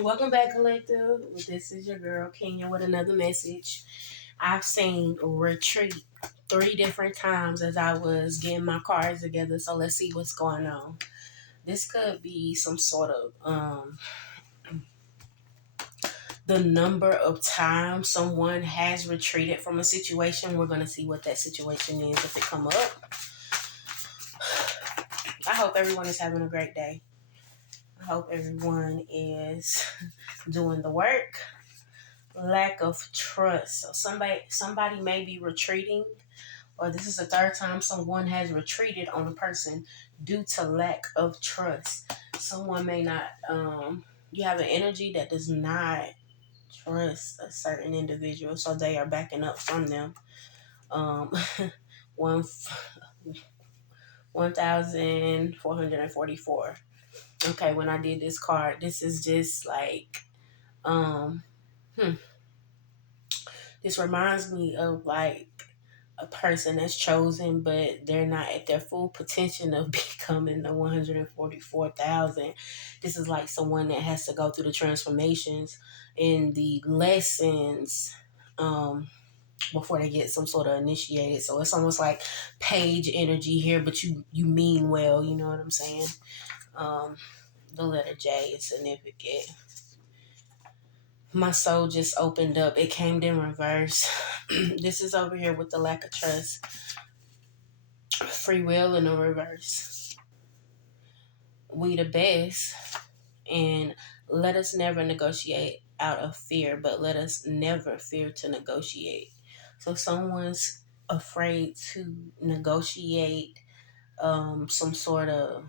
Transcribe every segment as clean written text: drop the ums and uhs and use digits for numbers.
Welcome back, Collective. This is your girl, Kenya, with another message. I've seen retreat 3 different times as I was getting my cards together, so let's see what's going on. This could be some sort of the number of times someone has retreated from a situation. We're gonna see what that situation is if it come up. I hope everyone is having a great day. I hope everyone is doing the work. Lack of trust. So somebody may be retreating, or this is the third time someone has retreated on a person due to lack of trust. Someone may not you have an energy that does not trust a certain individual, so they are backing up from them. Um one 1444. Okay, when I did this card, this is just like um hmm, this reminds me of like a person that's chosen, but they're not at their full potential of becoming the 144,000. This is like someone that has to go through the transformations and the lessons before they get some sort of initiated. So it's almost like page energy here, but you mean well, you know what I'm saying? Um, the letter J is significant. My soul just opened up. It came in reverse. This is over here with the lack of trust. Free will in the reverse. We the best. And let us never negotiate out of fear, but let us never fear to negotiate. So someone's afraid to negotiate some sort of,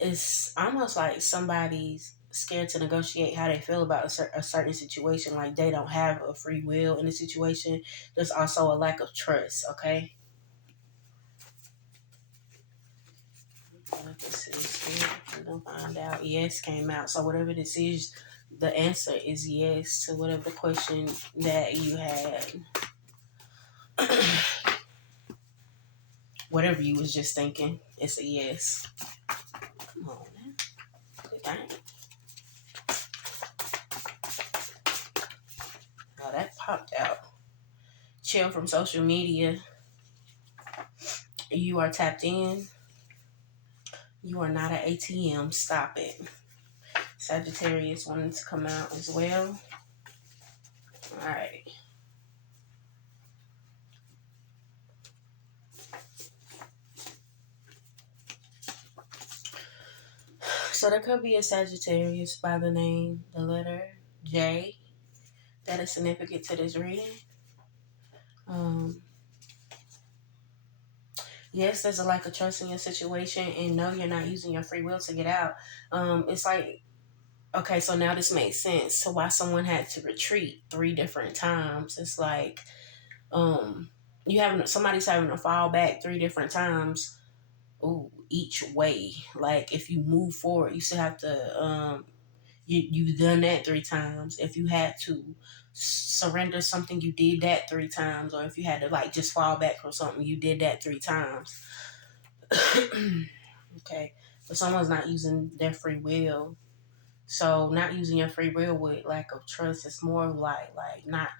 it's almost like somebody's scared to negotiate how they feel about a certain situation. Like they don't have a free will in the situation. There's also a lack of trust. Okay. What this is here, we're gonna find out. Yes came out. So whatever this is, the answer is yes to whatever the question that you had. Whatever you was just thinking, it's a yes. Come on now. Dang. Oh, that popped out. Chill from social media. You are tapped in. You are not an ATM. Stop it. Sagittarius wanted to come out as well. All right. So there could be a Sagittarius by the name, the letter J, that is significant to this reading. Yes, there's a lack of trust in your situation, and no, you're not using your free will to get out. It's like, okay, so now this makes sense to why someone had to retreat 3 different times. It's like, somebody's having to fall back 3 different times. Ooh, each way. Like if you move forward, you still have to you've done that 3 times. If you had to surrender something, you did that 3 times. Or if you had to like just fall back from something, you did that 3 times. Okay, but someone's not using their free will. So not using your free will with lack of trust, it's more like not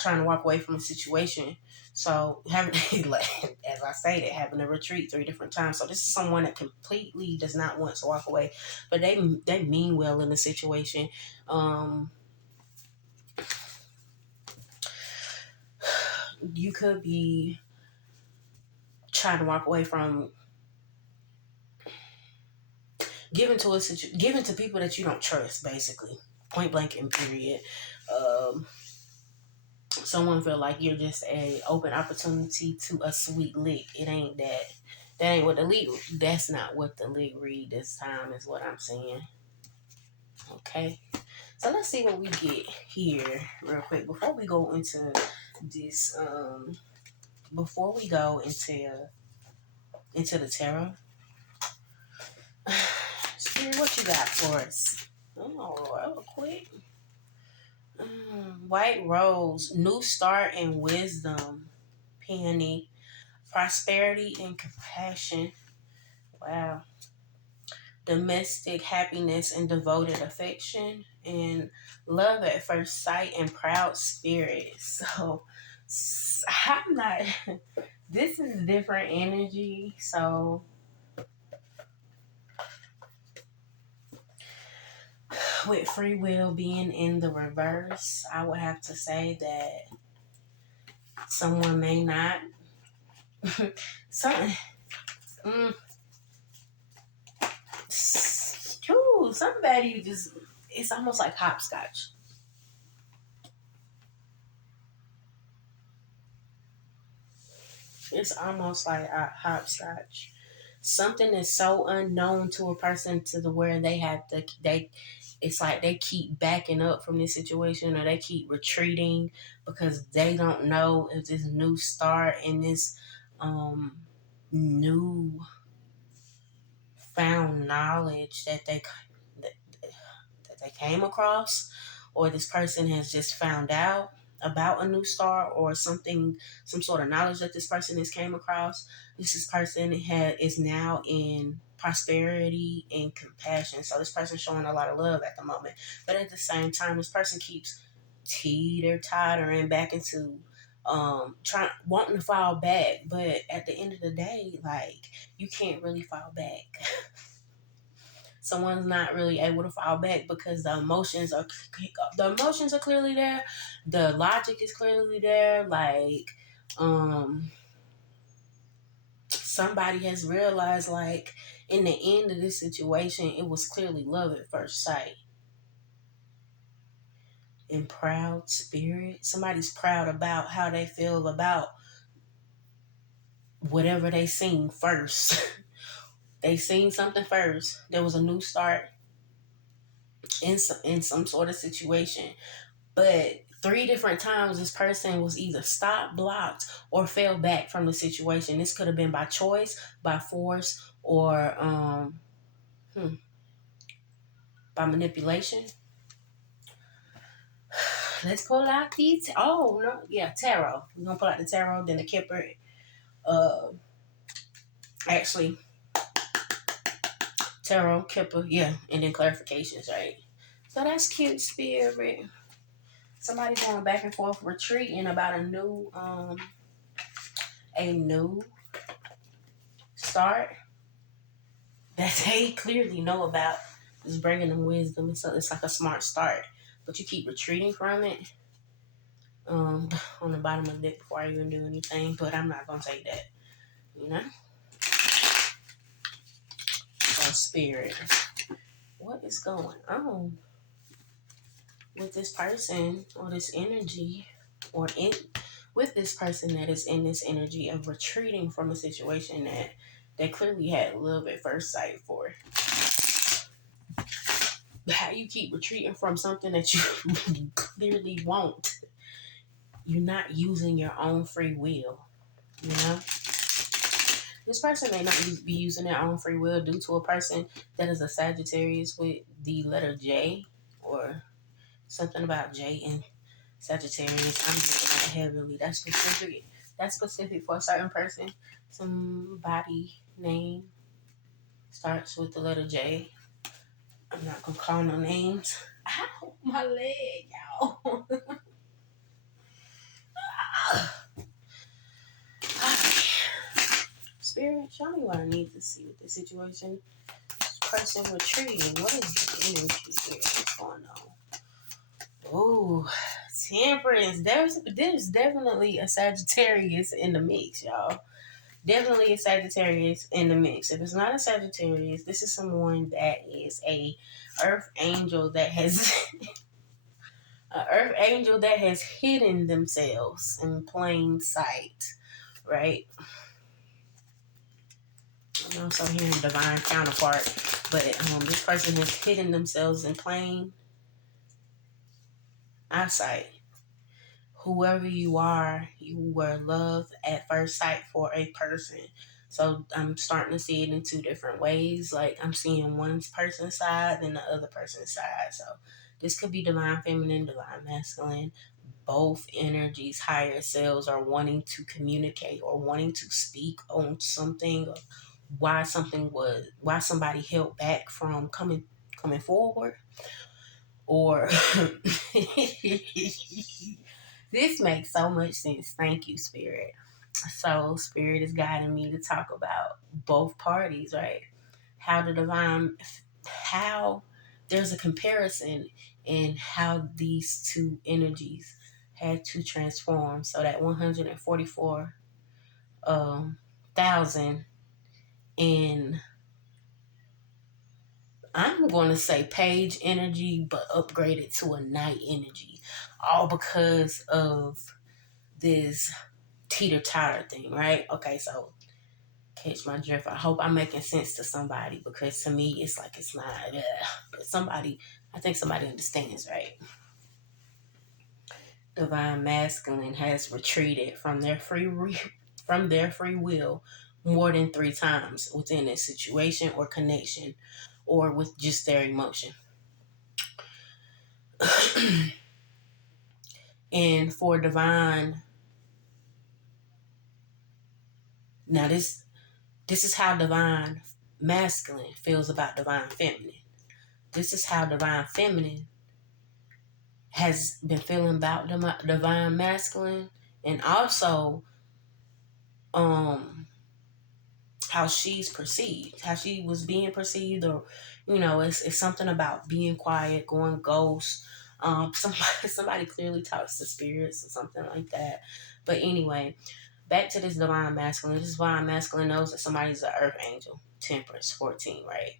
trying to walk away from a situation. So having like, as I stated, having a retreat 3 different times. So this is someone that completely does not want to walk away, but they mean well in the situation. You could be trying to walk away from giving to people that you don't trust, basically, point blank and period. Um, Someone feel like you're just a open opportunity to a sweet lick. It ain't that. That ain't what the lick. That's not what the lick read this time. Is what I'm saying. Okay. So let's see what we get here real quick before we go into this. Before we go into the tarot. Spirit, what you got for us? Oh, real quick. White rose, new start and wisdom. Peony, prosperity and compassion. Wow. domestic happiness and devoted affection, and love at first sight and proud spirit. So I'm not, this is different energy. So with free will being in the reverse, I would have to say that someone may not, some, mm, somebody just, it's almost like hopscotch. It's almost like a hopscotch. Something is so unknown to a person to the where they have to, it's like they keep backing up from this situation, or they keep retreating because they don't know if this new start and this new found knowledge that, that they came across, or this person has just found out about a new star, or something, some sort of knowledge that this person has came across. This person is now in prosperity and compassion. So this person's showing a lot of love at the moment, but at the same time, this person keeps teeter-tottering back into trying wanting to fall back. But at the end of the day, like, you can't really fall back. Someone's not really able to fall back because the emotions are clearly there, the logic is clearly there. Like, um somebody has realized, like, in the end of this situation, it was clearly love at first sight and proud spirit. Somebody's proud about how they feel about whatever they seen first. They seen something first. There was a new start in some sort of situation. But three different times, this person was either stopped, blocked, or fell back from the situation. This could have been by choice, by force, or by manipulation. Let's pull out these. Oh no, yeah, tarot. We're gonna pull out the tarot, then the Kipper. Uh, actually, tarot, Kipper, yeah, and then clarifications, right? So that's cute, spirit. Somebody going back and forth, retreating about a new start that they clearly know about, is bringing them wisdom. So it's like a smart start, but you keep retreating from it. On the bottom of the deck before I even do anything, but I'm not gonna take that, you know. So spirit, what is going on with this person or this energy, or in with this person that is in this energy of retreating from a situation that they clearly had love at first sight for? How you keep retreating from something that you clearly want? You're not using your own free will, you know. This person may not be using their own free will due to a person that is a Sagittarius with the letter J, or something about J in Sagittarius. I'm looking at heavily. That's specific for a certain person. Somebody name starts with the letter J. I'm not gonna call no names. Ow, my leg, y'all. Spirit, show me what I need to see with this situation. Person retreating. What is the energy here? What's going on? Oh, Temperance. There's definitely a Sagittarius in the mix, y'all. Definitely a Sagittarius in the mix. If it's not a Sagittarius, this is someone that is a Earth angel that has a Earth angel that has hidden themselves in plain sight, right? I'm also hearing divine counterpart, but this person has hidden themselves in plain eyesight. Whoever you are, you were love at first sight for a person. So I'm starting to see it in two different ways. Like, I'm seeing one person's side and the other person's side. So this could be divine feminine, divine masculine. Both energies, higher selves, are wanting to communicate or wanting to speak on something, why somebody held back from coming forward, or this makes so much sense. Thank you, Spirit. So Spirit is guiding me to talk about both parties, right? How the divine, how there's a comparison in how these two energies had to transform. So that 144 thousand in, I'm going to say page energy, but upgraded to a night energy, all because of this teeter totter thing, right? Okay, so catch my drift. I hope I'm making sense to somebody, because to me it's like it's not. But somebody, I think somebody understands, right? Divine masculine has retreated from their from their free will more than 3 times within a situation or connection, or with just their emotion. And for divine, now this is how divine masculine feels about divine feminine. This is how divine feminine has been feeling about divine masculine, and also um how she's perceived, how she was being perceived, or it's something about being quiet, going ghost. Somebody clearly talks to spirits or something like that. But anyway, back to this divine masculine. This divine masculine knows that somebody's an earth angel. Temperance 14, right?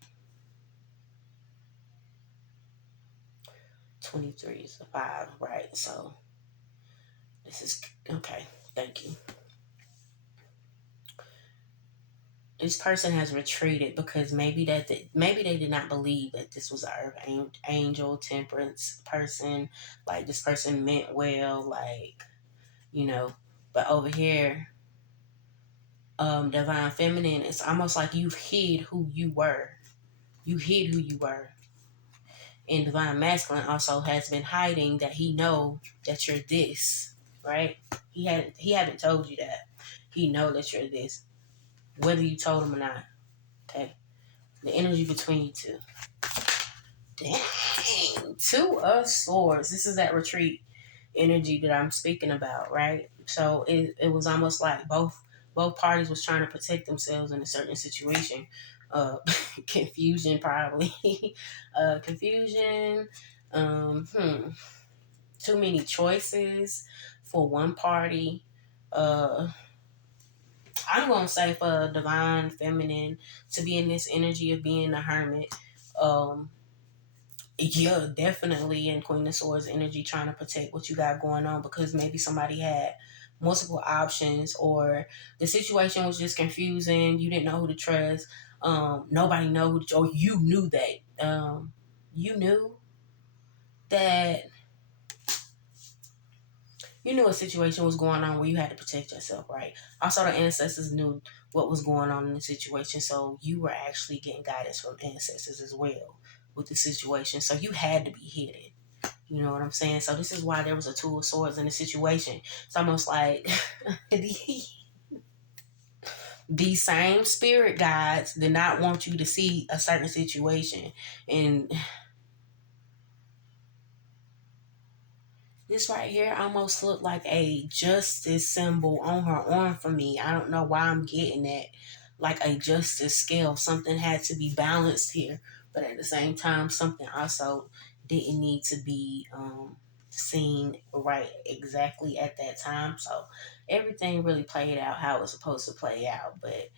23 is a 5, right? So this is okay. Thank you. This person has retreated because maybe they did not believe that this was an earth angel, temperance person. Like, this person meant well, like, you know. But over here, divine feminine, it's almost like you hid who you were. You hid who you were. And divine masculine also has been hiding that he know that you're this, right? He haven't told you that. He know that you're this, whether you told him or not. Okay, the energy between you two. Dang, 2 of Swords. This is that retreat energy that I'm speaking about, right? So it was almost like both parties was trying to protect themselves in a certain situation. Confusion, probably. Confusion. Um, hmm. Too many choices for one party. I'm gonna say for divine feminine to be in this energy of being a hermit. Yeah, definitely in Queen of Swords energy, trying to protect what you got going on, because maybe somebody had multiple options, or the situation was just confusing. You didn't know who to trust. Nobody know who to, or you knew that. You knew that a situation was going on where you had to protect yourself, right? Also, the ancestors knew what was going on in the situation, so you were actually getting guidance from ancestors as well with the situation. So you had to be hidden. You know what I'm saying? So this is why there was a 2 of Swords in the situation. It's almost like these same spirit guides did not want you to see a certain situation. And this right here almost looked like a justice symbol on her arm for me. I don't know why I'm getting that. Like a justice scale. Something had to be balanced here. But at the same time, something also didn't need to be seen right exactly at that time. So everything really played out how it was supposed to play out. But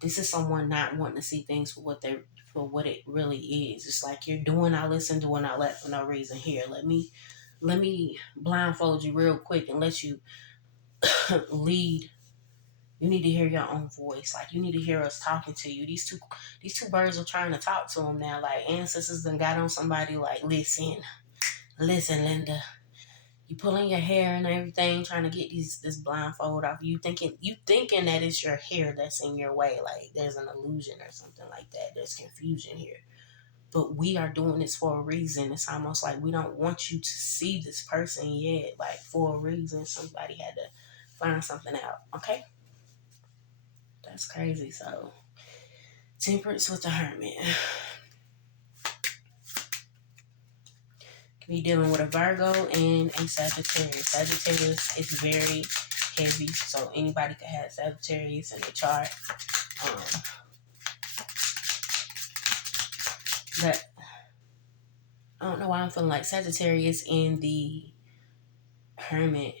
this is someone not wanting to see things for what it really is. It's like you're doing all this and doing all that for no reason. Here, let me blindfold you real quick and let you lead. You need to hear your own voice. Like, you need to hear us talking to you. These two birds are trying to talk to them now. Like, ancestors done got on somebody. Like, listen, Linda. You pulling your hair and everything, trying to get this blindfold off. You thinking that it's your hair that's in your way. Like, there's an illusion or something like that. There's confusion here. But we are doing this for a reason. It's almost like we don't want you to see this person yet. Like, for a reason, somebody had to find something out. Okay? That's crazy. So Temperance with the Hermit. Be dealing with a Virgo and a Sagittarius. Sagittarius is very heavy, so anybody could have Sagittarius in their chart. Um, that I don't know why I'm feeling like Sagittarius in the Hermit.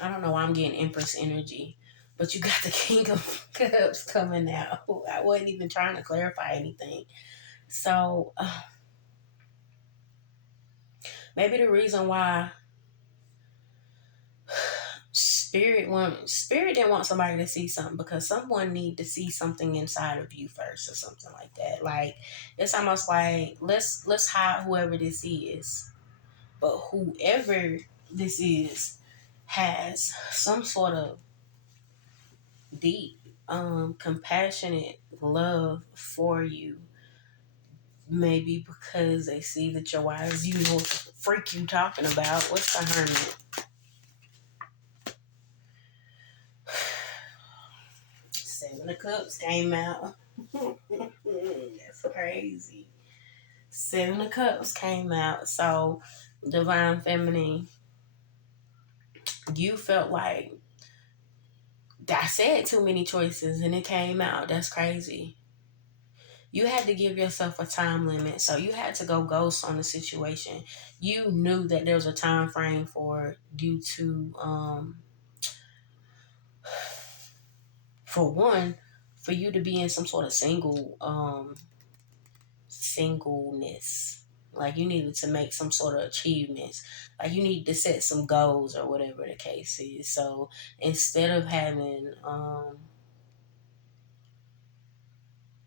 I don't know why I'm getting Empress energy, but you got the King of Cups coming out. I wasn't even trying to clarify anything. So maybe the reason why Spirit didn't want somebody to see something because someone need to see something inside of you first or something like that. Like it's almost like let's hide whoever this is, but whoever this is has some sort of deep, compassionate love for you. Maybe because they see that you're wise, you know what the freak you talking about. What's the Hermit? Seven of Cups came out. That's crazy. Seven of Cups came out. So, Divine Feminine, you felt like I said too many choices and it came out. That's crazy. You had to give yourself a time limit. So you had to go ghost on the situation. You knew that there was a time frame for you to for one, for you to be in some sort of singleness. Like you needed to make some sort of achievements. Like you need to set some goals or whatever the case is. So instead of having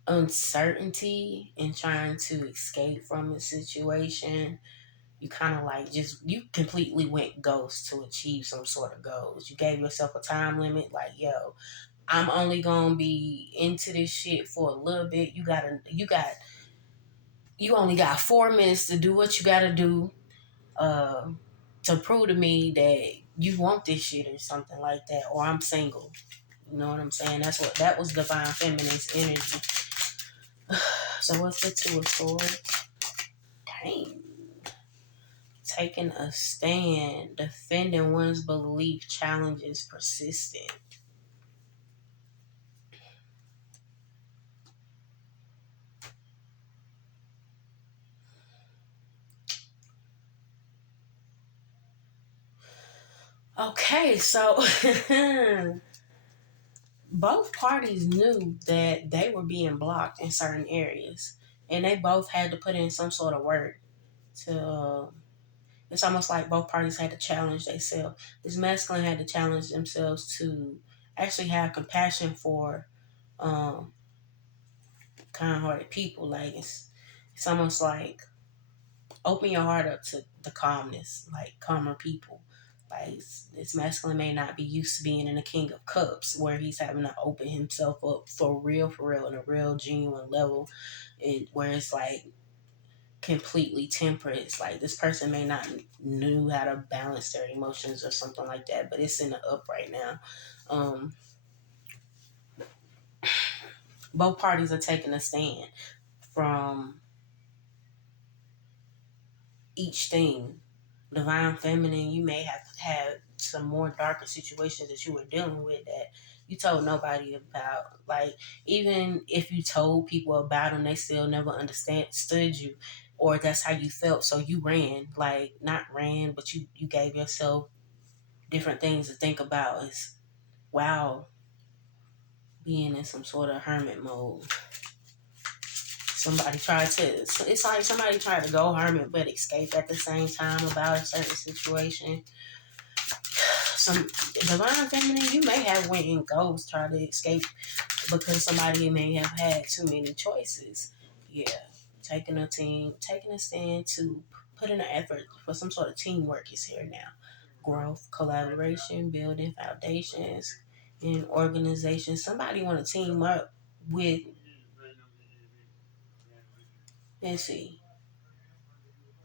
uncertainty and trying to escape from a situation, you kind of like just you completely went ghost to achieve some sort of goals. You gave yourself a time limit, like yo, I'm only gonna be into this shit for a little bit. You only got 4 minutes to do what you gotta do, uh, to prove to me that you want this shit or something like that, or I'm single. You know what I'm saying? That was Divine Feminine's energy. So what's the Two of Swords? Dang. Taking a stand, defending one's belief, challenges persistent. Okay, so both parties knew that they were being blocked in certain areas, and they both had to put in some sort of work to. It's almost like both parties had to challenge themselves. This masculine had to challenge themselves to actually have compassion for um, kind-hearted people. Like it's almost like open your heart up to the calmness, like calmer people. Like this masculine may not be used to being in the King of Cups, where he's having to open himself up for real, in a real genuine level, and where it's like completely temperate. It's like this person may not knew how to balance their emotions or something like that, but it's in the up right now. Um, both parties are taking a stand from each thing. Divine Feminine, you may have had some more darker situations that you were dealing with that you told nobody about. Like, even if you told people about them, they still never understood you, or that's how you felt. So you ran, like, not ran, but you gave yourself different things to think about. Is wow, being in some sort of hermit mode. It's like somebody tried to go hermit but escape at the same time about a certain situation. Some Divine Feminine, you may have went in ghost trying to escape because somebody may have had too many choices. Yeah, taking a stand to put in an effort for some sort of teamwork is here now. Growth, collaboration, building foundations, and organization. Somebody want to team up with. Let's see,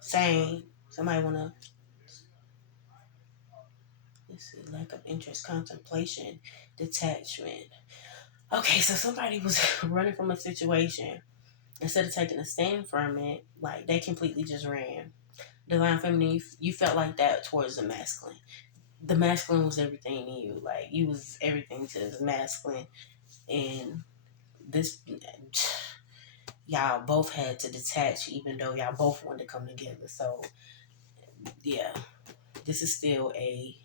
same. Somebody want to This is lack of interest, contemplation, detachment. Okay, so somebody was running from a situation. Instead of taking a stand from it, like they completely just ran. Divine feminine, you felt like that towards the masculine. The masculine was everything in you. Like you was everything to the masculine. And this, y'all both had to detach, even though y'all both wanted to come together. So yeah, this is still a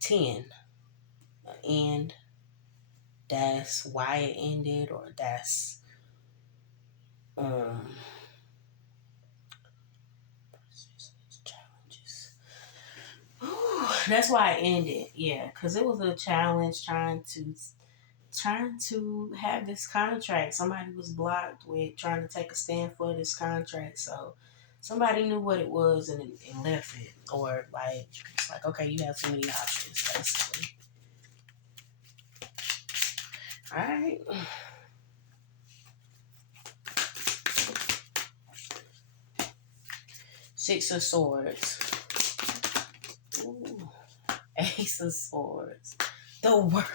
10. And that's why it ended, or that's um challenges. Ooh, that's why it ended. Yeah, because it was a challenge trying to have this contract. Somebody was blocked with trying to take a stand for this contract. So somebody knew what it was and left it. Or like it's like, okay, you have too many options, basically. Alright. Six of Swords. Ooh. Ace of Swords. The world.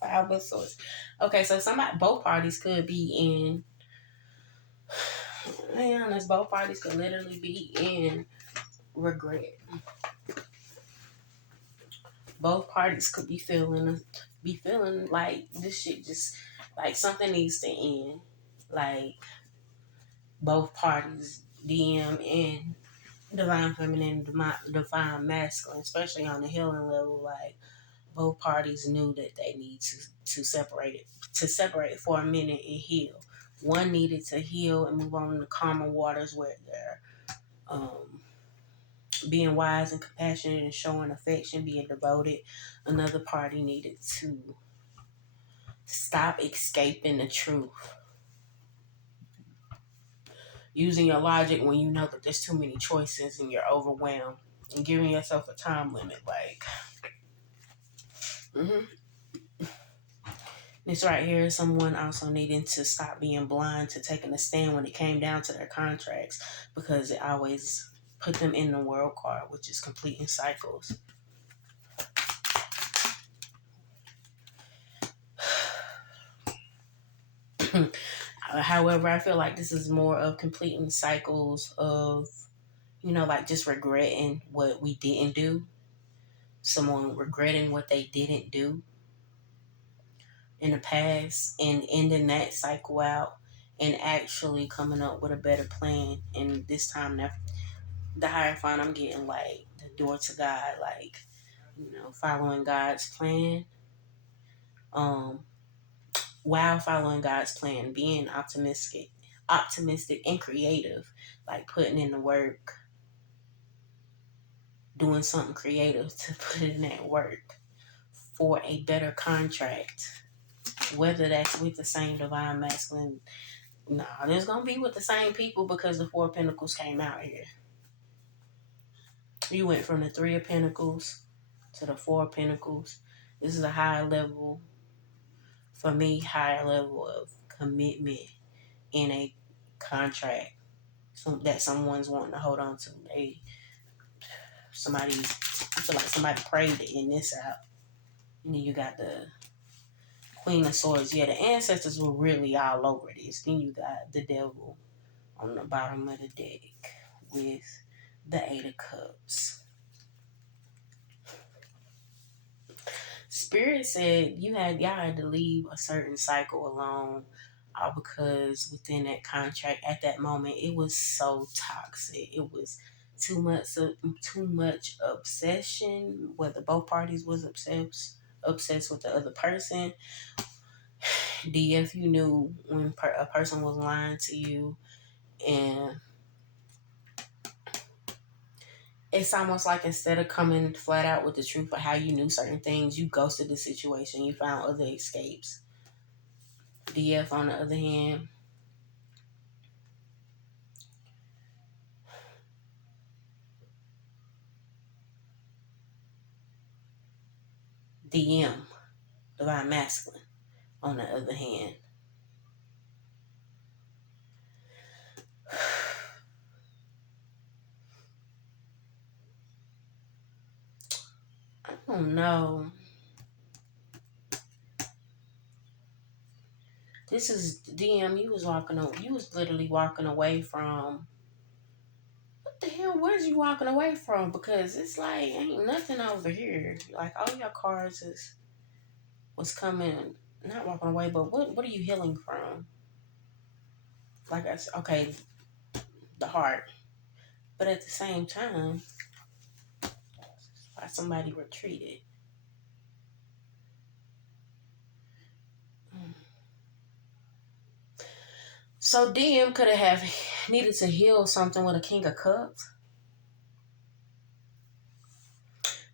Five of Swords. Okay, so both parties could be in. Man, honest, both parties could literally be in regret. Both parties could be feeling like this shit just like something needs to end. Like both parties, DM and divine feminine, divine masculine, especially on the healing level, like both parties knew that they need to separate for a minute and heal. One needed to heal and move on to calmer waters where they're being wise and compassionate and showing affection, being devoted. Another party needed to stop escaping the truth. Using your logic when you know that there's too many choices and you're overwhelmed, and giving yourself a time limit. Like, this right here is someone also needing to stop being blind to taking a stand when it came down to their contracts, because it always put them in the world card, which is completing cycles. However, I feel like this is more of completing cycles of, like just regretting what we didn't do. Someone regretting what they didn't do in the past and ending that cycle out and actually coming up with a better plan. And this time, the Hierophant, I'm getting like the door to God, like, following God's plan. While following God's plan, being optimistic and creative, like putting in the work, doing something creative to put in that work for a better contract. Whether that's with the same divine masculine, no, there's gonna be with the same people because the Four of Pentacles came out here. You went from the Three of Pentacles to the Four of Pentacles. This is a higher level, for me, higher level of commitment in a contract that someone's wanting to hold on to. I feel like somebody prayed to end this out. And then you got the Queen of Swords. Yeah, the ancestors were really all over this. Then you got the Devil on the bottom of the deck with the Eight of Cups. Spirit said y'all had to leave a certain cycle alone, because within that contract at that moment it was so toxic. It was too much obsession, whether both parties was obsessed with the other person. DF, you knew when a person was lying to you, and it's almost like instead of coming flat out with the truth of how you knew certain things, you ghosted the situation. You found other escapes. DF, on the other hand, DM, divine masculine, on the other hand. don't know. This is DM. You was you was literally walking away from. What the hell? Where's you walking away from? Because it's like ain't nothing over here. Like all your cards was coming. Not walking away, but what are you healing from? Like I said, okay, the heart. But at the same time, why somebody retreated? So DM could have needed to heal something with a King of Cups.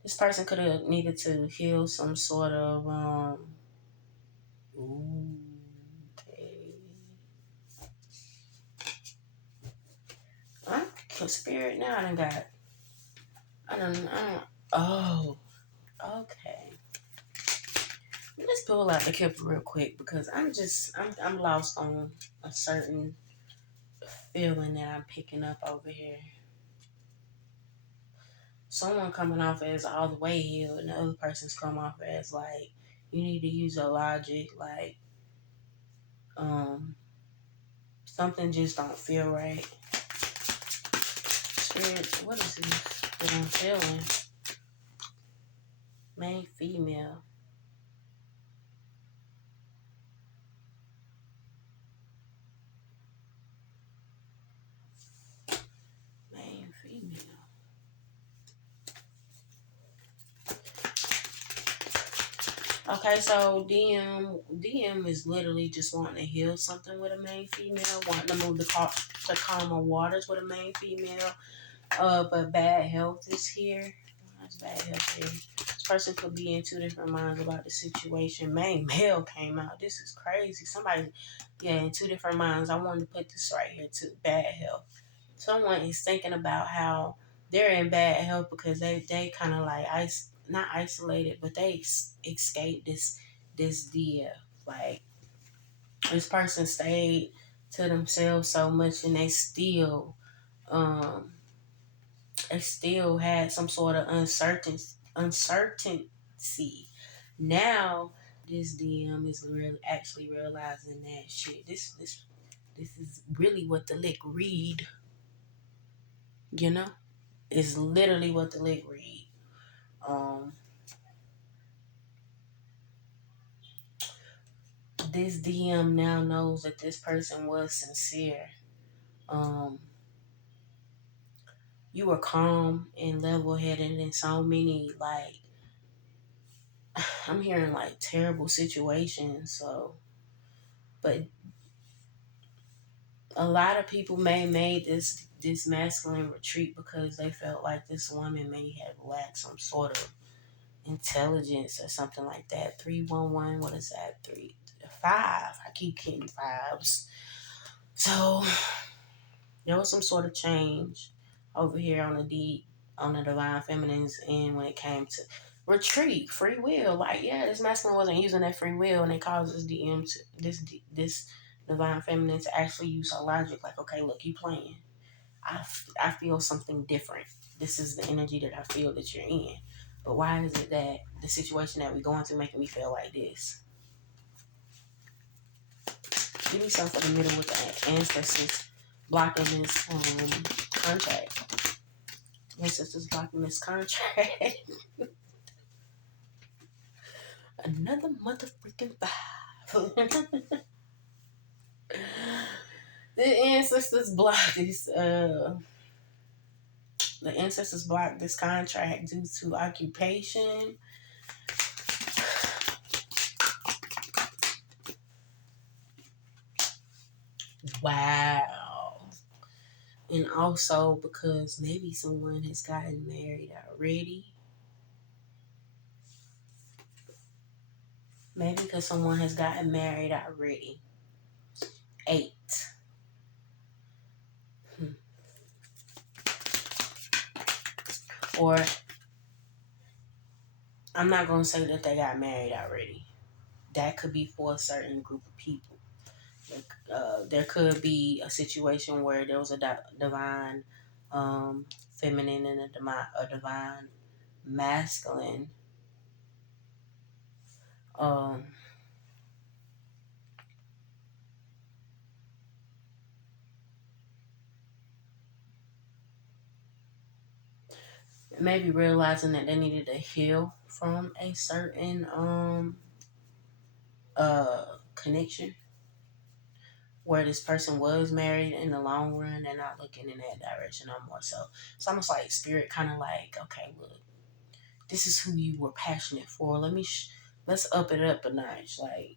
This person could have needed to heal some sort of okay. I'm spirit now. I don't. Oh, okay. Let's pull out the Kipper real quick because I'm lost on a certain feeling that I'm picking up over here. Someone coming off as all the way healed, and the other person's come off as like you need to use your logic, like um something just don't feel right. Spirit, what is this that I'm feeling? Main female. Main female. Okay, so DM is literally just wanting to heal something with a main female, wanting to move the calmer waters with a main female. But bad health is here. That's bad health here. This person could be in two different minds about the situation. Main male came out. This is crazy. Somebody, yeah, in two different minds. I wanted to put this right here too. Bad health. Someone is thinking about how they're in bad health because they kind of like not isolated, but they escaped this deal. Like this person stayed to themselves so much, and um they still had some sort of uncertainty. Now this DM is really actually realizing that shit. This is really what the lick read. You know, it's literally what the lick read. Um, this DM now knows that this person was sincere. Um, you were calm and level headed in so many like I'm hearing like terrible situations. So, but a lot of people may made this masculine retreat because they felt like this woman may have lacked some sort of intelligence or something like that. 311, what is that? 5. I keep getting fives. So there was some sort of change over here on the divine feminines, and when it came to retreat, free will, like yeah, this masculine wasn't using that free will, and it causes this divine feminine to actually use her logic. Like, okay, look, you playing. I feel something different. This is the energy that I feel that you're in. But why is it that the situation that we're going through making me feel like this? Give me something in the middle with the ancestors blocking this contract. Ancestors blocking this contract. Another motherfucking 5. The ancestors block this the ancestors blocked this contract due to occupation. Wow. And also because maybe someone has gotten married already. Maybe because someone has gotten married already. 8. Or I'm not going to say that they got married already. That could be for a certain group of people. There could be a situation where there was a divine feminine and a divine masculine Um, Maybe realizing that they needed to heal from a certain connection where this person was married in the long run. They're not looking in that direction no more. So it's almost like spirit kind of like, okay, look, this is who you were passionate for. Let's up it up a notch. Like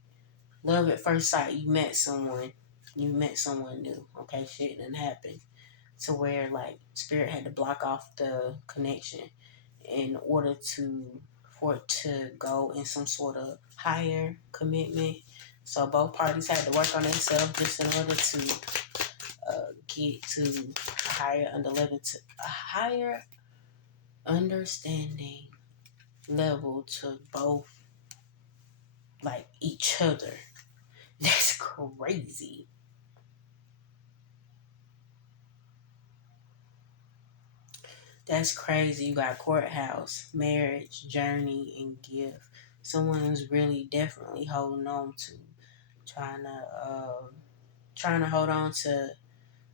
love at first sight. You met someone new. Okay, shit didn't happen to where like spirit had to block off the connection in order for it to go in some sort of higher commitment. So both parties had to work on themselves just in order to get to a higher understanding level to both like each other. That's crazy. That's crazy. You got courthouse, marriage, journey, and gift. Someone's really definitely holding on to, trying to, trying to hold on to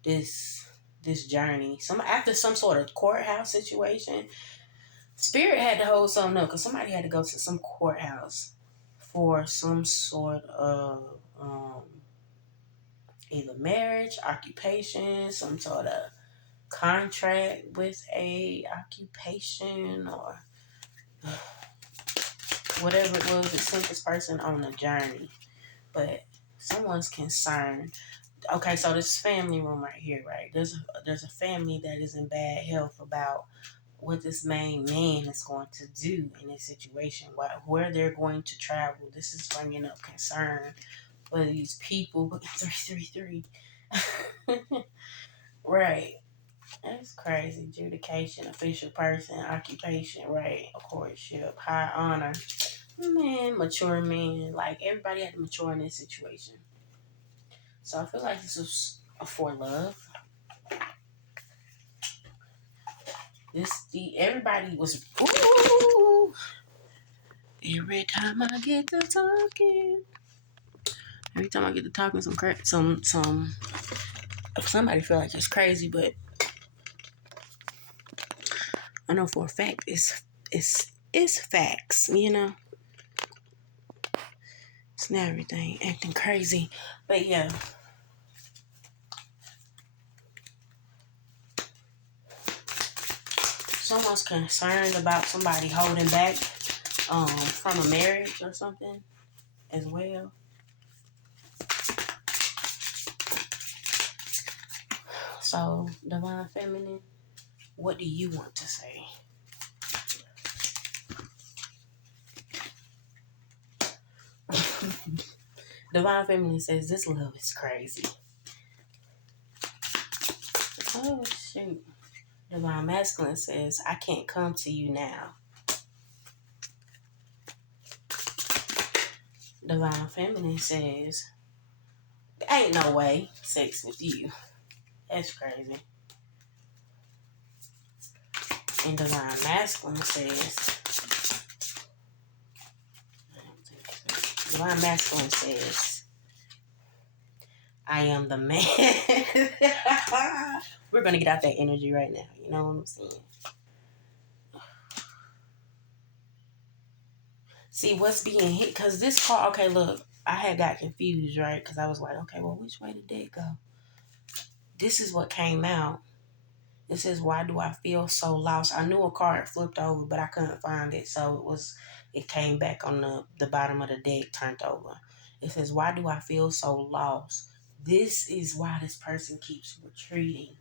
this this journey. Some after some sort of courthouse situation, spirit had to hold something up because somebody had to go to some courthouse for some sort of either marriage, occupation, some sort of contract with a occupation or whatever it was that sent this person on a journey. But someone's concerned. Okay, so this family room right here, right? There's a family that is in bad health about what this main man is going to do in this situation, where they're going to travel. This is bringing up concern for these people. 333. Right. That's crazy. Adjudication, official person, occupation, right? Courtship, high honor. Man, mature men. Like, everybody had to mature in this situation. So I feel like this was for love. Everybody was, ooh. Every time I get to talking. Every time I get to talking, somebody feel like it's crazy, but I know for a fact it's facts, you know. It's not everything acting crazy, but yeah. Someone's concerned about somebody holding back from a marriage or something as well. So, Divine Feminine, what do you want to say? Divine Feminine says this love is crazy. Oh shoot. Divine Masculine says I can't come to you now. Divine Feminine says ain't no way sex with you. That's crazy. And Divine Masculine says Divine Masculine says I am the man. We're gonna get out that energy right now. You know what I'm saying? See what's being hit, because this card. Okay, look, I had got confused, right? Because I was like, okay, well, which way did that go? This is what came out. It says, why do I feel so lost? I knew a card flipped over, but I couldn't find it, so it came back on the bottom of the deck, turned over. It says, why do I feel so lost? This is why this person keeps retreating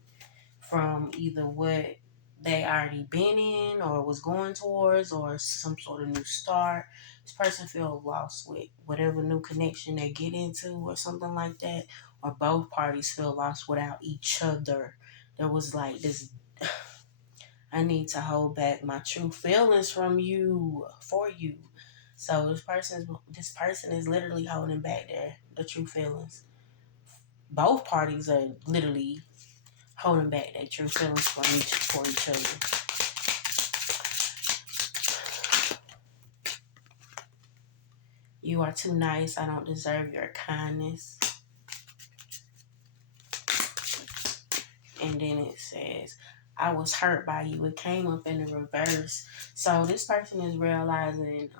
from either what they already been in or was going towards or some sort of new start. This person feels lost with whatever new connection they get into or something like that. Or both parties feel lost without each other. There was like this, I need to hold back my true feelings from you, for you. So this person is literally holding back the true feelings. Both parties are literally holding back their true feelings for each other. You are too nice. I don't deserve your kindness. And then it says, I was hurt by you. It came up in the reverse. So this person is realizing,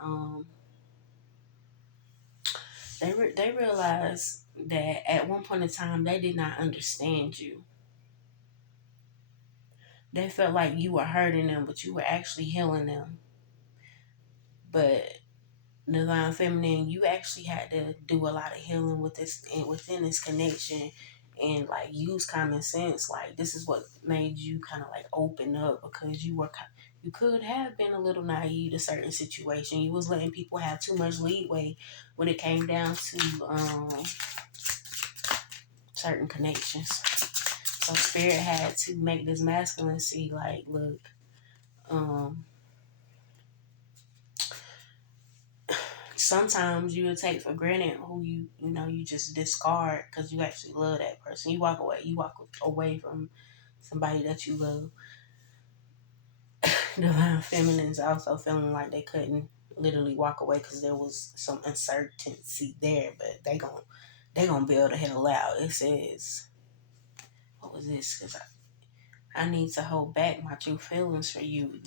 they realize that at one point in time they did not understand you. They felt like you were hurting them, but you were actually healing them. But Divine Feminine, you actually had to do a lot of healing with this and within this connection, and like use common sense. Like this is what made you kind of like open up, because you could have been a little naive to certain situation. You was letting people have too much leeway when it came down to certain connections. So Spirit had to make this masculine see like, look, um, sometimes you will take for granted who you just discard because you actually love that person. You walk away from somebody that you love. Divine Feminines also feeling like they couldn't literally walk away because there was some uncertainty there, but they gonna bail the hell out. It says, what was this? Because I need to hold back my true feelings for you.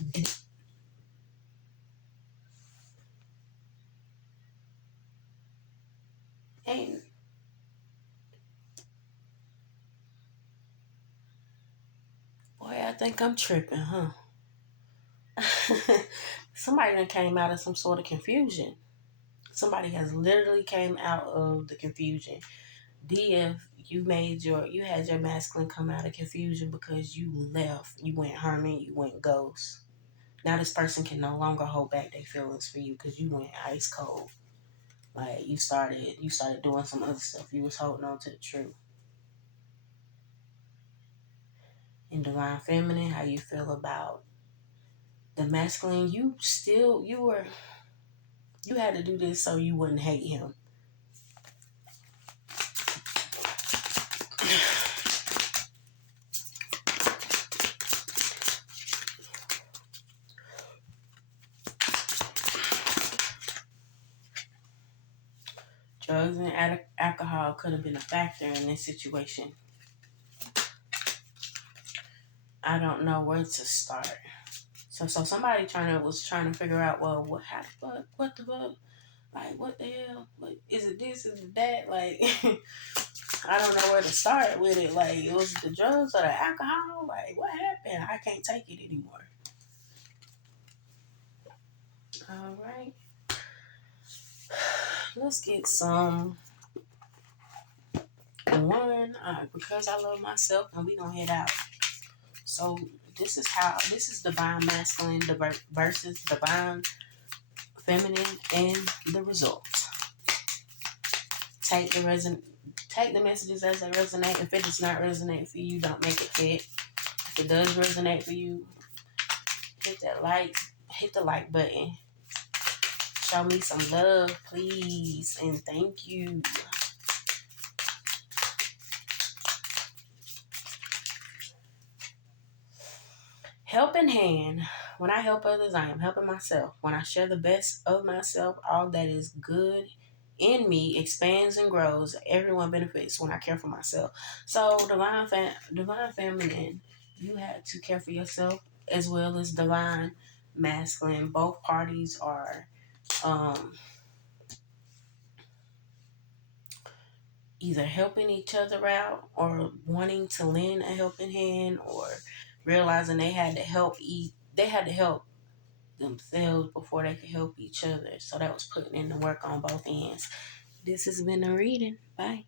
And boy, I think I'm tripping, huh? Somebody done came out of some sort of confusion. Somebody has literally came out of the confusion. DF, you had your masculine come out of confusion because you left. You went hermit, you went ghost. Now this person can no longer hold back their feelings for you because you went ice cold. Like you started doing some other stuff. You was holding on to the truth. In Divine Feminine, how you feel about the masculine? You had to do this so you wouldn't hate him. Drugs and alcohol could have been a factor in this situation. I don't know where to start. So somebody was trying to figure out, well, what the fuck, like what the hell, like is it this, is it that, like I don't know where to start with it. Like, it was the drugs or the alcohol, like what happened? I can't take it anymore. All right, let's get some one because I love myself, and we gonna head out. So this is divine masculine versus divine feminine and the results. Take the take the messages as they resonate. If it does not resonate for you, don't make it fit. If it does resonate for you, hit the like button. Show me some love, please, and thank you. Helping hand. When I help others, I am helping myself. When I share the best of myself, all that is good in me expands and grows. Everyone benefits when I care for myself. So, divine feminine, you had to care for yourself as well as divine masculine. Both parties are um, either helping each other out or wanting to lend a helping hand, or realizing they had to help themselves before they could help each other. So that was putting in the work on both ends. This has been a reading. Bye.